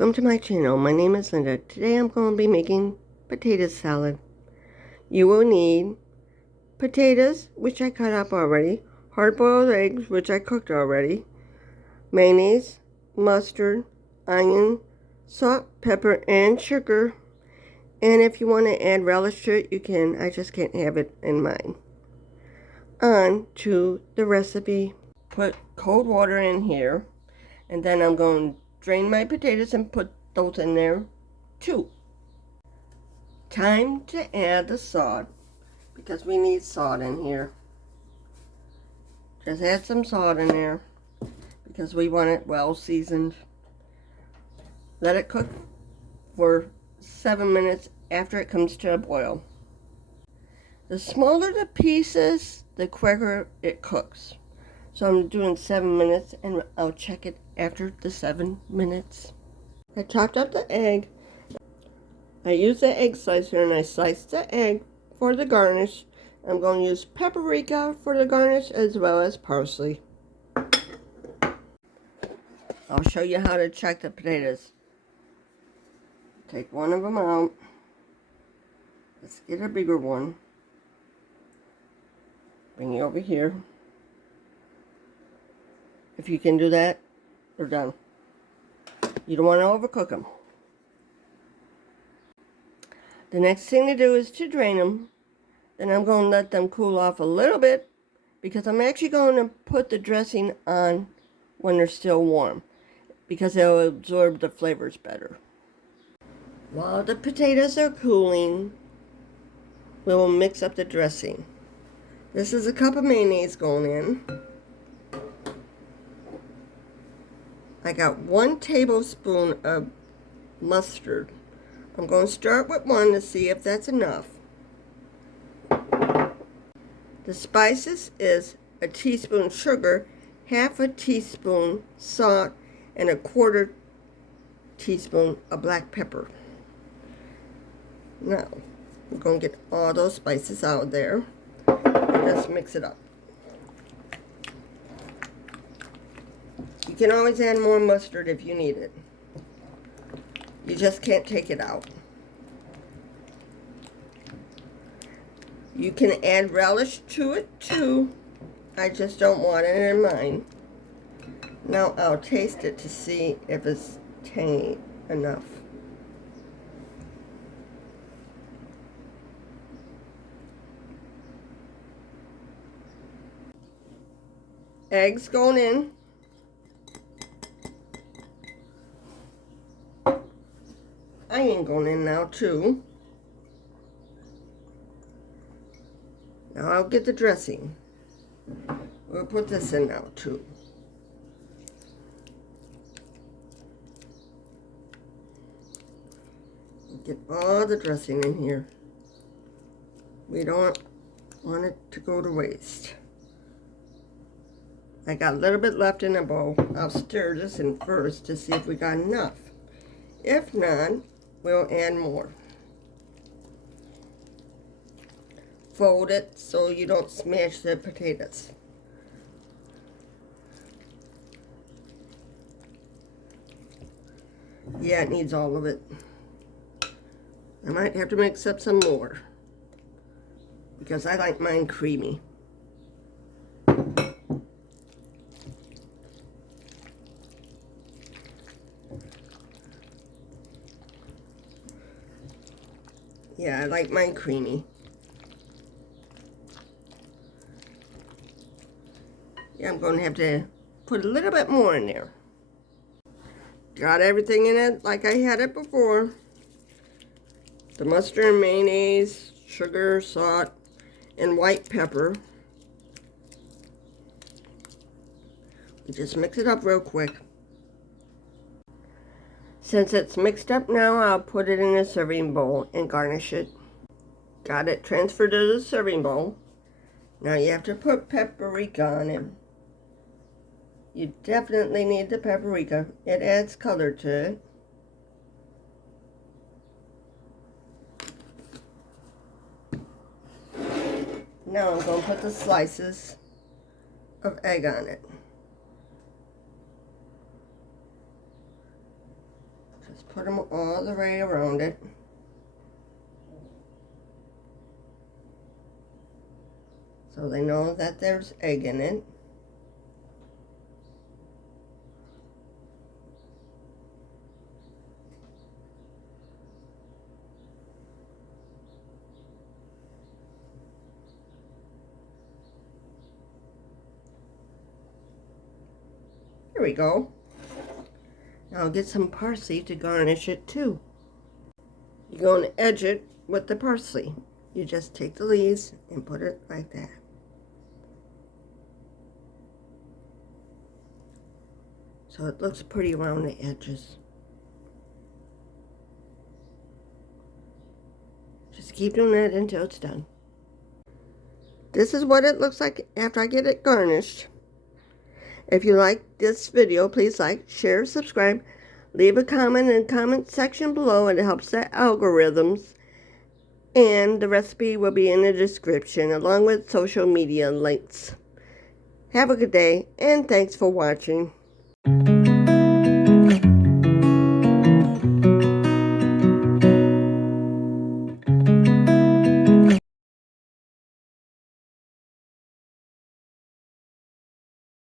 Welcome to my channel. My name is Linda. Today I'm going to be making potato salad. You will need potatoes, which I cut up already, hard-boiled eggs, which I cooked already, mayonnaise, mustard, onion, salt, pepper, and sugar. And if you want to add relish to it, you can. I just can't have it in mine. On to the recipe. Put cold water in here, and then I'm going to drain my potatoes and put those in there too. Time to add the salt, because we need salt in here. Just add some salt in there because we want it well seasoned. Let it cook for 7 minutes after it comes to a boil. The smaller the pieces, the quicker it cooks. So I'm doing 7 minutes, and I'll check it after the 7 minutes. I chopped up the egg. I used the egg slicer and I sliced the egg for the garnish. I'm going to use paprika for the garnish as well as parsley. I'll show you how to check the potatoes. Take one of them out. Let's get a bigger one. Bring it over here. If you can do that, they're done. You don't want to overcook them. The next thing to do is to drain them. Then I'm going to let them cool off a little bit because I'm actually going to put the dressing on when they're still warm because they'll absorb the flavors better. While the potatoes are cooling, we will mix up the dressing. This is a cup of mayonnaise going in. I got 1 tablespoon of mustard. I'm going to start with 1 to see if that's enough. The spices is a teaspoon sugar, half a teaspoon salt, and a 1/4 teaspoon of black pepper. Now, we're going to get all those spices out there and just mix it up. You can always add more mustard if you need it. You just can't take it out. You can add relish to it too. I just don't want it in mine. Now I'll taste it to see if it's tangy enough. Eggs going in. Onion going in now too. Now I'll get the dressing. We'll put this in now too. Get all the dressing in here. We don't want it to go to waste. I got a little bit left in a bowl. I'll stir this in first to see if we got enough. If not, we'll add more. Fold it so you don't smash the potatoes. Yeah, it needs all of it. I might have to mix up some more because I like mine creamy. Yeah, I like mine creamy. Yeah, I'm going to have to put a little bit more in there. Got everything in it like I had it before. The mustard and mayonnaise, sugar, salt, and white pepper. We just mix it up real quick. Since it's mixed up now, I'll put it in a serving bowl and garnish it. Got it transferred to the serving bowl. Now you have to put paprika on it. You definitely need the paprika. It adds color to it. Now I'm going to put the slices of egg on it. Put them all the way around it. So they know that there's egg in it. There we go. Now I'll get some parsley to garnish it too. You're going to edge it with the parsley. You just take the leaves and put it like that. So it looks pretty around the edges. Just keep doing that until it's done. This is what it looks like after I get it garnished. If you like this video, please like, share, subscribe, leave a comment in the comment section below. It helps the algorithms. And the recipe will be in the description along with social media links. Have a good day and thanks for watching.